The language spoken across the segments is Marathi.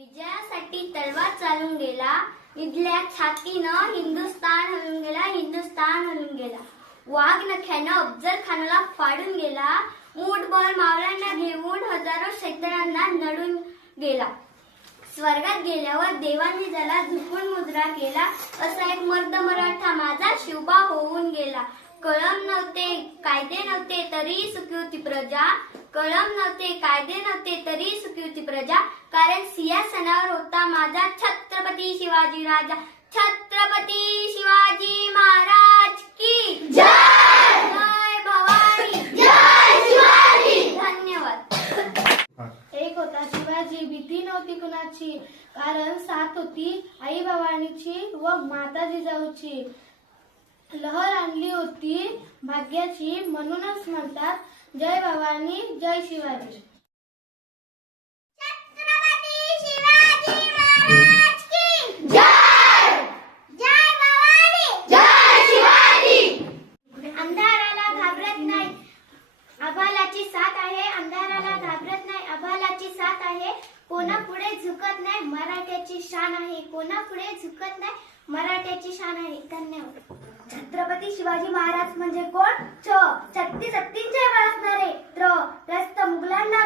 विजयासाठी तलवार चालून गेला. इथल्या छातीनं हिंदुस्तान हलून गेला हिंदुस्तान हलून गेला. वाघ नख्यानं अफजल खानाला फाडून गेला. मूठभर मावळ्यांना घेऊन हजारो शेतकऱ्यांना नडून गेला. स्वर्गात गेल्यावर देवाने त्याला झुकून मुद्रा केला. असा एक मर्द मराठा माझा शिवबा होऊन गेला. कळम नव्हते कायदे नव्हते तरी सुखी होती प्रजा. कळम नव्हते कायदे नव्हते तरी सुखी होती प्रजा. कारण सिंहासनावर होता माझा छत्रपती शिवाजी राजा. छत्रपती शिवाजी महाराज की जय! भवानी. जय शिवाजी! धन्यवाद. एक होता शिवाजी भीती नव्हती कुणाची. कारण साथ होती आई भवानीची व माता जिजाऊची लहर आणली होती भाग्याची म्हणूनच म्हणतात जय भवानी जय शिवाजी. छत्रपती शिवाजी महाराज की जय! जय भवानी। जय शिवाजी! अंधाराला घाबरत नाही अभालाची साथ आहे. अंधाराला घाबरत नाही अभालाची साथ आहे. कोणा पुढे झुकत नाही मराठ्याची शान आहे. कोणा पुढे झुकत नाही मराठ्याची शान आहे. धन्यवाद. छत्रपती शिवाजी महाराज म्हणजे कोण? छ छत्तीस शक्तींचे असणारे त्र त्रस्त मुघलांना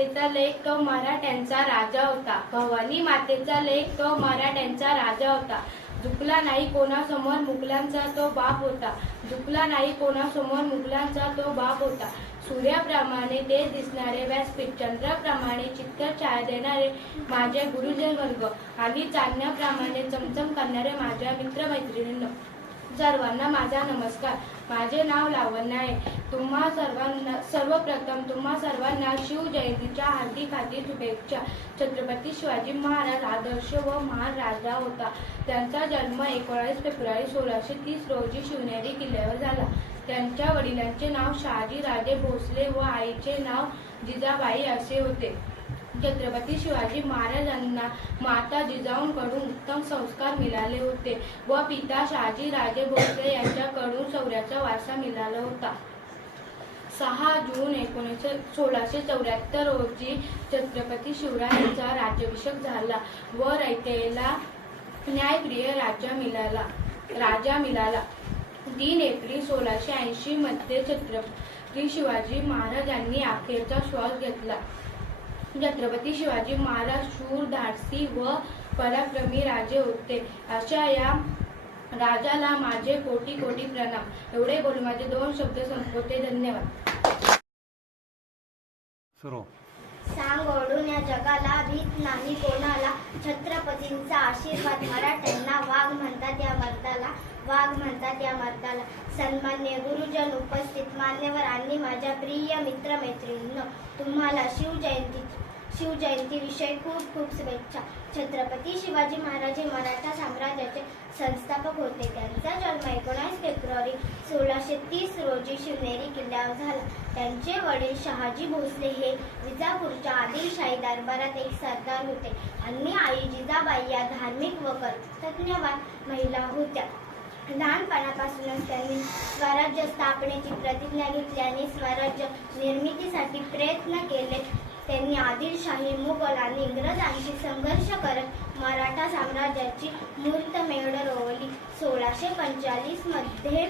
मातेचा लेख तो मराठ्यांचा राजा होता. भवानी मातेचा लेख तो मराठ्यांचा राजा होता. झुकला नाही कोणासमोर मुघलांचा तो बाप होता. झुकला नाही कोणासमोर मुघलांचा तो बाप होता. सूर्याप्रमाणे ते दिसणारे व्यासपीठ चंद्राप्रमाणे चित्तर छाया देणारे माझे गुरुजन वर्ग आणि चांदण्याप्रमाणे चमचम करणारे माझ्या मित्रमैत्रिणींनो. सर्वांना माझा नमस्कार. माझे नाव लावण्य आहे. तुम्हा सर्वांना सर्वप्रथम तुम्हा सर्वांना शिवजयंतीच्या हार्दिक हार्दिक शुभेच्छा. छत्रपती शिवाजी महाराज आदर्श व महान राजा होता. त्यांचा जन्म एकोणावीस फेब्रुवारी सोळाशे तीस रोजी शिवनेरी किल्ल्यावर झाला. त्यांच्या वडिलांचे नाव शहाजी राजे भोसले व आईचे नाव जिजाबाई असे होते. छत्रपती शिवाजी महाराजांना माता जिजाऊंकडून उत्तम संस्कार मिळाले होते व पिता शहाजी राजे भोसले यांच्याकडून शौर्याचा वारसा मिळाला होता. सहा जून एकोणीसशे सोळाशे चौऱ्याहत्तर रोजी छत्रपती शिवरायांचा राज्याभिषेक झाला व रयतेला न्यायप्रिय राजा मिळाला राजा मिळाला. तीन एप्रिल सोळाशे ऐंशी मध्ये छत्रपती शिवाजी महाराजांनी अखेरचा श्वास घेतला. छत्रपती शिवाजी महाराज शूर धाडसी व पराक्रमी राजे होते. अशा या राजाला माझे कोटी कोटी प्रणाम. एवढे बोलून माझे दोन शब्द संपवते. धन्यवाद. सुरू. सांग ओढून या जगाला भीत नाही कोणाला. छत्रपतींचा आशीर्वाद मराठ्यांना वाघ म्हणतात या मर्दाला वाघ म्हणतात या मर्दाला. सन्मान्य गुरुजन उपस्थित मान्यवर आणि माझ्या प्रिय मित्रमैत्रिणींनो तुम्हाला शिवजयंती शिवजयंतीविषयी खूप खूप शुभेच्छा. छत्रपती शिवाजी महाराज हे मराठा साम्राज्याचे संस्थापक होते. त्यांचा जन्म एकोणास फेब्रुवारी सोळाशे तीस रोजी शिवनेरी किल्ल्यावर झाला. त्यांचे वडील शहाजी भोसले हे विजापूरच्या आदिलशाही दरबारात एक सरदार होते. आणि आई जिजाबाई या धार्मिक व कर्तज्ञवान महिला होत्या. लहानपणापासूनच त्यांनी स्वराज्य स्थापनेची प्रतिज्ञा घेतली आणि स्वराज्य निर्मितीसाठी प्रयत्न केले. त्यांनी आदिलशाही मुघल आणि इंग्रजांशी संघर्ष करत मराठा साम्राज्याची मूर्तमेढ रोवली. सोळाशे पंचाळीसमध्ये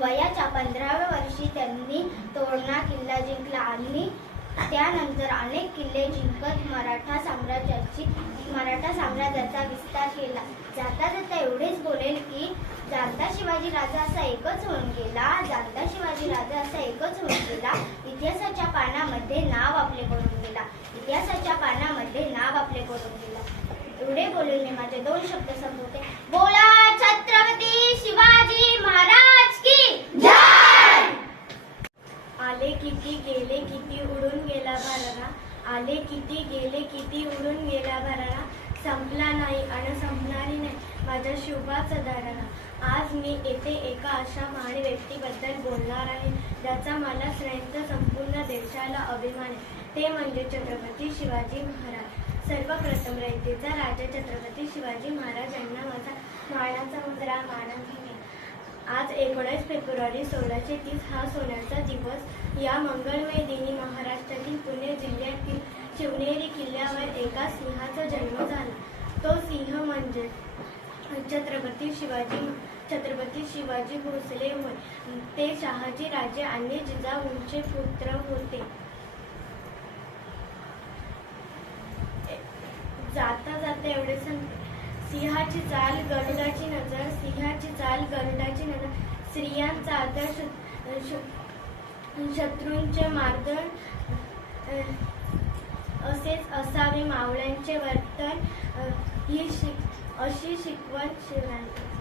वयाच्या पंधराव्या वर्षी त्यांनी तोरणा किल्ला जिंकला आणि त्यानंतर अनेक किल्ले जिंकत मराठा साम्राज्याची मराठा साम्राज्याचा विस्तार केला. जाता जाता एवढेच बोलेल की जाणता शिवाजी राजा असा एकच होऊन गेला जाणता शिवाजी राजा असा एकच होऊन गेला. इतिहासाच्या पानामध्ये नाव आपले करून गेला. इतिहासाच्या पानामध्ये नाव आपले करून गेला. एवढे बोलून मी माझे दोन शब्द संपवते बोला छत्रपती शिवाजी महाराज की जय आले किती गेले किती उडून गेला भरारा आले किती गेले किती उडून गेला भरारा संपला नाही आणि संपणारी नाही. माझ्या शिवबाचा दाराना आज मी येथे एका अशा महान व्यक्तीबद्दल बोलणार आहे ज्याचा मला श्रेष्ठ संपूर्ण देशाला अभिमान आहे. ते म्हणजे छत्रपती शिवाजी महाराज. सर्वप्रथम रयतेचा राजा छत्रपती शिवाजी महाराज यांना माझा मानाचा मुद्रा मानधन्य आज एकोणीस फेब्रुवारी सोळाशे तीस हा सोन्याचा दिवस. या मंगळमय दिनी महाराष्ट्रातील पुणे जिल्ह्यातील शिवनेरी किल्ल्यावर एका सिंहाचा जन्म झाला. तो सिंह म्हणजे छत्रपती शिवाजी छत्रपती शिवाजी भोसले होय. ते शहाजी राजे आणि जिजाऊंचे पुत्र होते. जाता जाता एवढे सांगते सिंहाची चाल गरुडाची नजर सिंहाची चाल गरुडाची नजर स्त्रियांचा आदर शत्रूंचे मार्दन असेच असावे मावळ्यांचे वर्तन ही शिक अशी शिकवण शिवरायांची